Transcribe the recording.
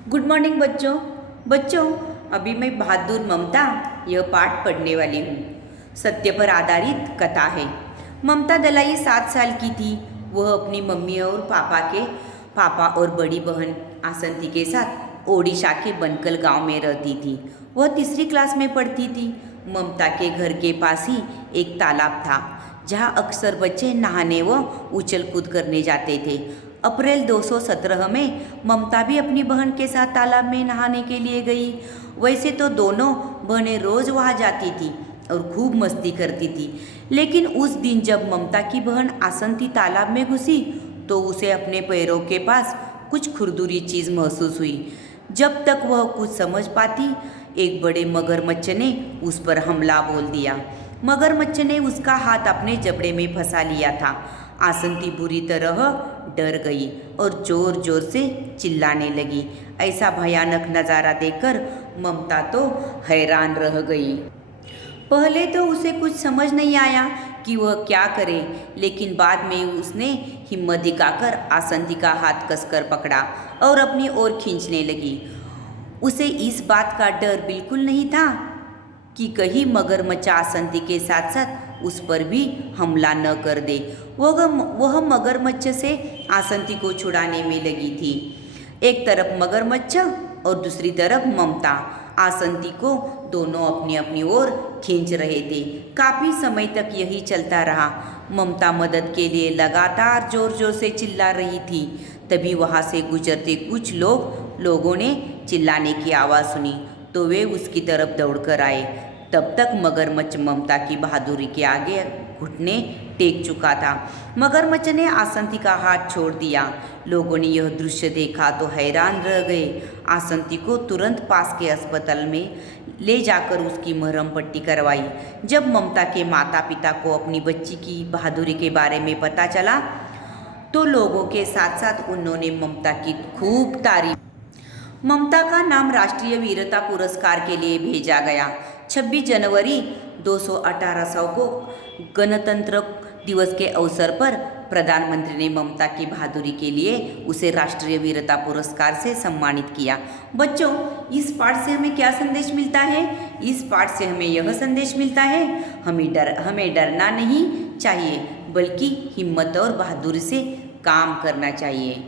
Good morning बच्चों। बच्चों, अभी मैं बहादुर ममता यह पाठ पढ़ने वाली हूँ। सत्य पर आधारित कथा है। ममता दलाई 7 साल की थी। वह अपनी मम्मी और पापा और बड़ी बहन आसंती के साथ ओडिशा के बनकल गांव में रहती थी। वह तीसरी क्लास में पढ़ती थी। ममता के घर के पास ही एक तालाब था जहाँ अक्सर बच्चे नहाने व उछल कूद करने जाते थे। अप्रैल 217 में ममता भी अपनी बहन के साथ तालाब में नहाने के लिए गई। वैसे तो दोनों बहनें रोज वहाँ जाती थी और खूब मस्ती करती थी, लेकिन उस दिन जब ममता की बहन आसंती तालाब में घुसी तो उसे अपने पैरों के पास कुछ खुरदुरी चीज़ महसूस हुई। जब तक वह कुछ समझ पाती, एक बड़े मगरमच्छ ने उस पर हमला बोल दिया। मगरमच्छ ने उसका हाथ अपने जबड़े में फंसा लिया था। आसंती बुरी तरह डर गई और जोर जोर से चिल्लाने लगी। ऐसा भयानक नज़ारा देखकर ममता तो हैरान रह गई। पहले तो उसे कुछ समझ नहीं आया कि वह क्या करे, लेकिन बाद में उसने हिम्मत दिखाकर आसंती का हाथ कसकर पकड़ा और अपनी ओर खींचने लगी। उसे इस बात का डर बिल्कुल नहीं था कि कहीं मगरमच्छ आसंती के साथ साथ उस पर भी हमला न कर दे। वह मगरमच्छ से आसंती को छुड़ाने में लगी थी। एक तरफ मगरमच्छ और दूसरी तरफ ममता आसंती को दोनों अपनी अपनी ओर खींच रहे थे। काफ़ी समय तक यही चलता रहा। ममता मदद के लिए लगातार जोर जोर से चिल्ला रही थी। तभी वहाँ से गुजरते कुछ लोगों ने चिल्लाने की आवाज़ सुनी तो वे उसकी तरफ दौड़कर आए। तब तक मगरमच्छ ममता की बहादुरी के आगे घुटने टेक चुका था। मगरमच्छ ने आसंती का हाथ छोड़ दिया। लोगों ने यह दृश्य देखा तो हैरान रह गए। आसंती को तुरंत पास के अस्पताल में ले जाकर उसकी मरहम पट्टी करवाई। जब ममता के माता पिता को अपनी बच्ची की बहादुरी के बारे में पता चला तो लोगों के साथ साथ उन्होंने ममता की खूब तारीफ। ममता का नाम राष्ट्रीय वीरता पुरस्कार के लिए भेजा गया। 26 जनवरी 1800 को गणतंत्र दिवस के अवसर पर प्रधानमंत्री ने ममता की बहादुरी के लिए उसे राष्ट्रीय वीरता पुरस्कार से सम्मानित किया। बच्चों, इस पाठ से हमें क्या संदेश मिलता है? इस पाठ से हमें यह संदेश मिलता है, हमें डरना नहीं चाहिए, बल्कि हिम्मत और बहादुरी से काम करना चाहिए।